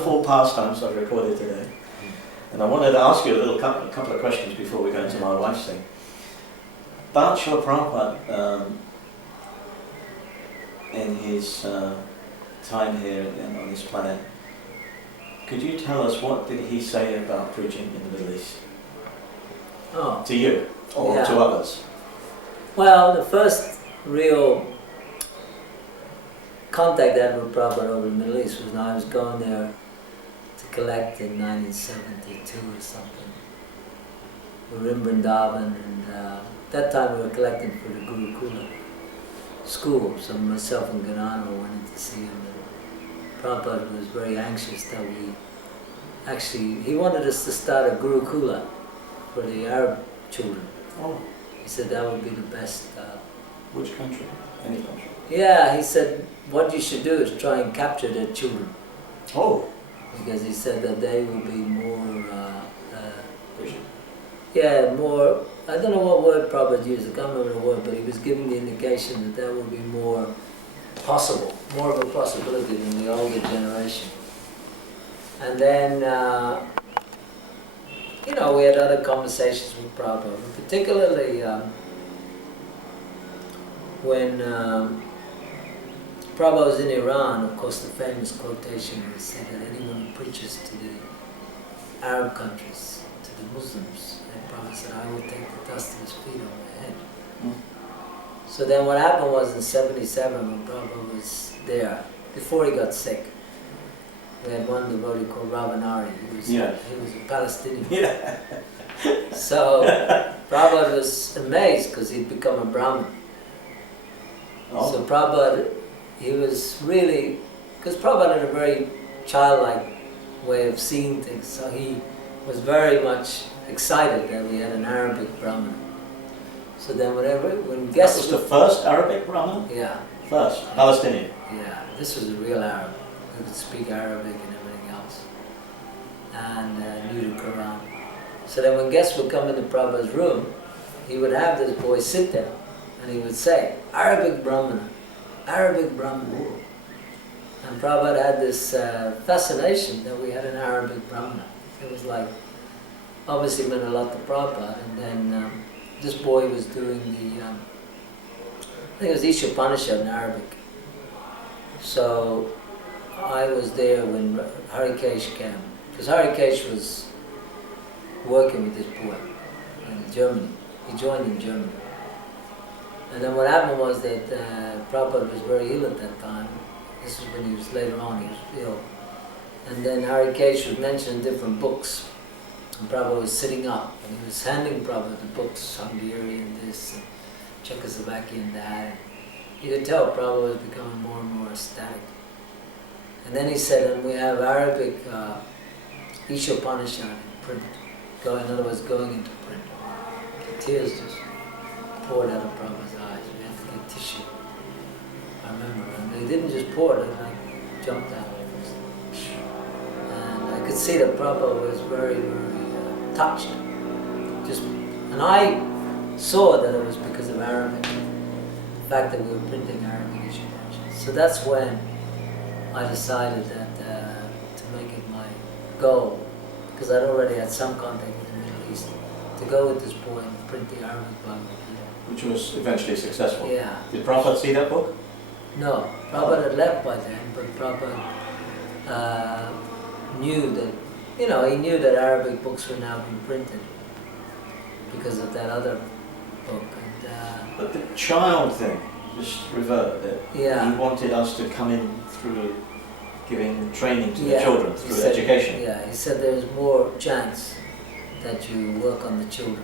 wonderful pastimes I've recorded today. And I wanted to ask you a couple of questions before we go into my wife's thing. About Srila Prabhupada, in his time here on this planet, could you tell us what did he say about preaching in the Middle East? Oh. To you, or to others? Well, the first real contact I had with Prabhupada over in the Middle East was when I was going there to collect in 1972 or something. We were in Vrindavan, and that time we were collecting for the Gurukula school, so myself and Ganana went in to see him. And Prabhupada was very anxious that he wanted us to start a Gurukula for the Arab children. Oh. He said that would be the best. Which country? Any country? Yeah, he said what you should do is try and capture their children. Oh. Because he said that they will be more, Christian. yeah, more, I don't know what word Prabhupada used, I can't remember the word, but he was giving the indication that would be more possible, more of a possibility than the older generation. And then, you know, we had other conversations with Prabhupada, particularly when Prabhupada was in Iran. Of course, the famous quotation was said that anyone who preaches to the Arab countries, to the Muslims, and Prabhupada said, I will take the dust of his feet on my head. Mm. So then what happened was in '77, when Prabhupada was there, before he got sick, we had one devotee called Ravanari. He was a Palestinian. Yeah. So Prabhupada was amazed because he'd become a Brahmin. Oh. So Prabhupada, he was really, because Prabhupada had a very childlike way of seeing things, so he was very much excited that we had an Arabic Brahmin. So then when guests... That was the first Arabic Brahmin? Yeah. First, Palestinian? Yeah, this was a real Arab who could speak Arabic and everything else, and knew the Quran. So then when guests would come into Prabhupada's room, he would have this boy sit there, and he would say, Arabic Brahmana, Arabic Brahmana. And Prabhupada had this fascination that we had an Arabic Brahmana. It was like, obviously meant a lot to Prabhupada. And then this boy was doing the, I think it was Isha Upanishad in Arabic. So I was there when Harikesh came, because Harikesh was working with this boy in Germany. He joined in Germany. And then what happened was that Prabhupada was very ill at that time. This was when he was later on, he was ill. And then Harikesh was mentioned in different books. And Prabhupada was sitting up, and he was handing Prabhupada the books, Hungarian this, and Czechoslovakian that. You could tell Prabhupada was becoming more and more ecstatic. And then he said, and we have Arabic Isha Upanishad in print, in other words, going into print. The tears just poured out of Prabhupada's eyes. We had to get tissue. I remember, and they didn't just pour it, they like jumped out of it. And I could see that Prabhupada was very, very touched. And I saw that it was because of Arabic, the fact that we were printing Arabic Isha Upanishad. So that's when I decided that to make it my goal, because I'd already had some contact with the Middle East, to go with this boy and print the Arabic Bible. Which was eventually successful. Yeah. Did Prabhupada see that book? No. Prabhupada had left by then, but Prabhupada knew that, he knew that Arabic books were now being printed because of that other book. And, but the child thing, just revert it. Yeah. He wanted us to come in through giving training to the Yeah, children, he through said, education. Yeah, he said there's more chance that you work on the children.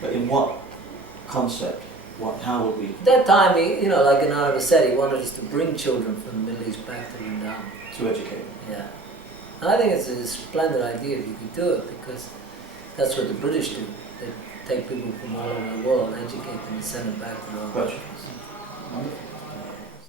But in what concept? How would we? At that time, like Ananda said, he wanted us to bring children from the Middle East back to Vrindavan. To educate. Yeah. And I think it's a splendid idea if you could do it, because that's what the British do. They take people from all over the world, educate them, and send them back to their own countries. Wonderful.